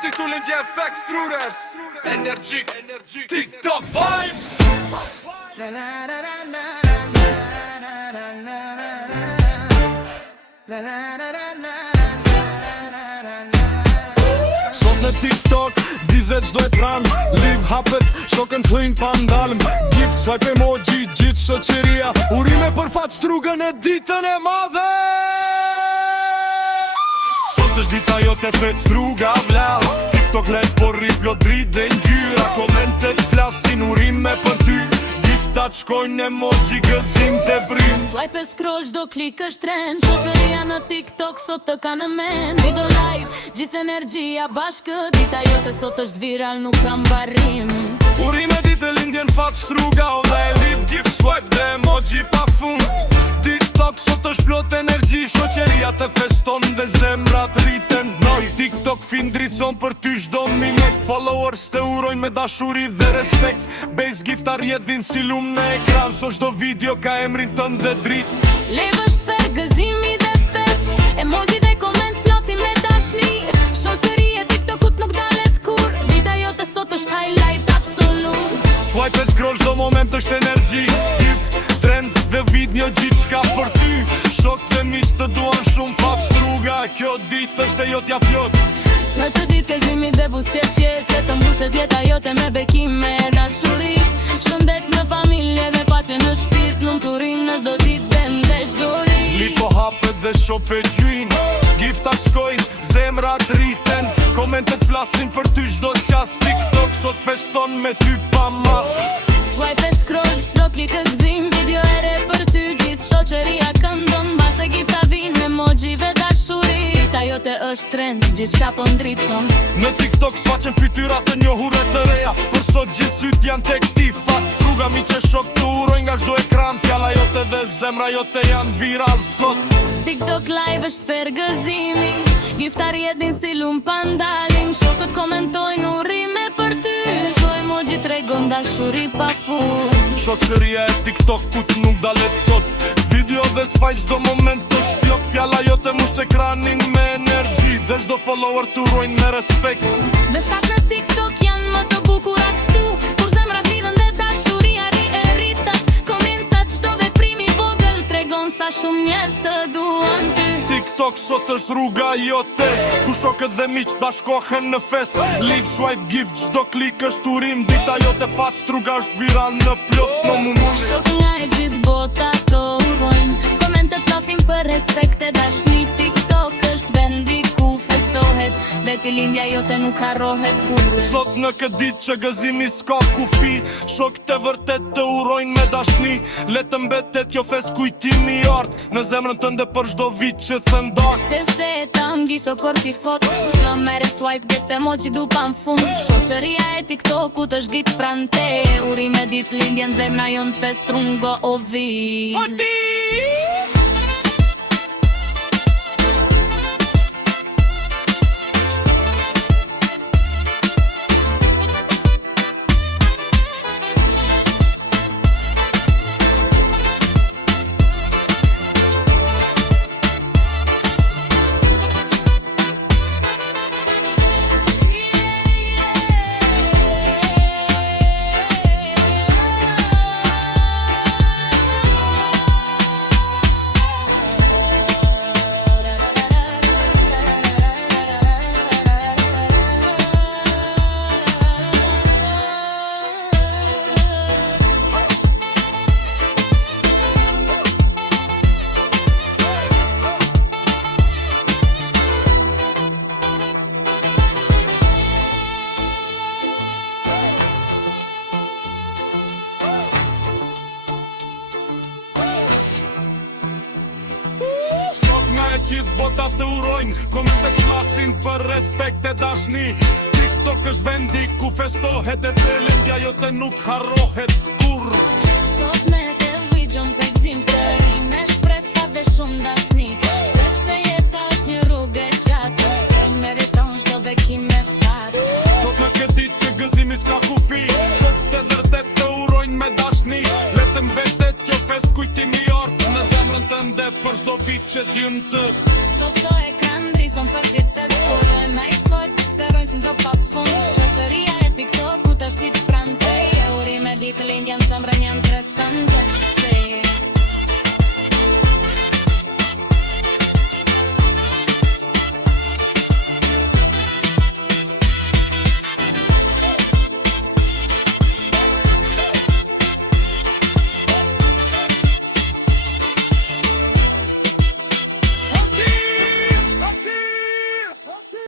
Si tu lëngje FX Truders Energjik TikTok Vibes Sot në TikTok, dizet qdo e tran Live hapet, shokën t'hëjnë pa ndalëm Gift, swipe emoji, gjithë shoqeria Urime për fat strugën e ditën e madhe Sot është dita jote fet struga vlau TikTok let por riplot drit dhe ngjyra Komentet flasin urime për ty Giftat shkojnë emoji gëzim të brym Swipe e scroll qdo klik është trend Shoqëria në TikTok sot të ka në men Video live, gjithë energjia bashkë Dita jote sot është viral, nuk kam barim Urime ditë lindjen fat struga O dhe e live gift swipe dhe emoji pa fund TikTok sot është plot energji Shoqëria të feston dhe zemrat rriten Noi TikTok fin dritson për ty çdo minut Followers të urojnë me dashuri dhe respekt Base giftar jedhin si lum në ekran So çdo video ka emrin tënd dhe drit Live është fer, gëzimi dhe fest Emoji dhe koment flasin me dashni Shoqëria TikTokut nuk dalet kur Dita jote sot është highlight absolut Swipe e scroll çdo moment është energji Gift, trend dhe video gjithë qka për ty Shok të miq të duan shumë fat struga Kjo ditë është e jotja plot Në të ditë gëzimi dhe buzëqeshje Se të mbushet jeta jote me bekime dashuri Shëndet në familje dhe pace në shpirt Në turin në çdo ditë dhe ndesh dori Lipo hapet dhe shope gjujn Giftat shkojnë, zemrat rriten Komentet flasin për ty çdo qas TikTok sot feston me ty pa mas Swipe e scroll, çdo klik gëzim Video e re për ty gjithë shoqëria këndon Base gifta vin me emojive dashuri Dita jote është trend, gjithë qka po ndritshon Në TikTok s'faqen fytyrat të njohure të reja Për sot gjithë syt janë tek ti Fat struga mi që shok të urojnë nga çdo ekran Fjalla jote dhe zemra jote janë viral sot TikTok live është fer gëzimi Giftar jedin si lum pa ndalim Shokët komentojnë urime për ty Çdo emoji tregon dashuri pa fund Shoqëria e TikTokut nuk dalet sot Video dhe s'faq çdo moment është plot Fjalla jote mus ekranin me energji Dhe çdo follower të urojnë me respekt Bestat në TikTok janë më të bukura kështu Kur zemrat lidhen dhe dashuria ri e rritet Komentat çdo veprimi vogël tregon sa shumë njerëz të duan ty TikTok sot është rruga jote Ku shokët dhe miq bashkohen në fest Live, swipe, gift, çdo klik është urim Dita jote fat struga është viral në plot në mumuni Shok nga e gjithë bota të urojnë Komentet flasin për respekt e dashni TikTok është vendi ku festohet Dhe ti lindja jote nuk harrohet kur Sot në këtë ditë që gëzimi s'ka kufi Shokët e vërtet të urojnë me dashni Le të mbetet kjo fest kujtimi art Në zemrën tënde për çdo vit që thën dark Se ta mgiqo kur ti fot Në mere swipe get emoji du pa m'fund Shoqëria e TikTokut është git prante Urime dit lindjen zemra jon fest rungo o vit Gjithë bota të urojnë Komentet flasin për respekt e dashni TikTok është vendi ku festohet E të lindja jote nuk harrohet kur Sot me të vijgjën pe gzim të ri Me shpres fat dhe shumë dashni Sepse jeta është një rrugë e gjatë E meriton çdo bekim me fat Sot në këtë ditë që gëzimi s'ka kufi Shokët e vërtet të urojnë me dashni Le të mbetet që fest kujtimi art Në zemrën tënde për çdo vit që t'jën të So ekran drison për ditë skorojnë na i sot Terojnë që nxo pa fund Shoqëria e TikTok ku të shtit prante Uri me ditë lindjen së mbrënjen krestante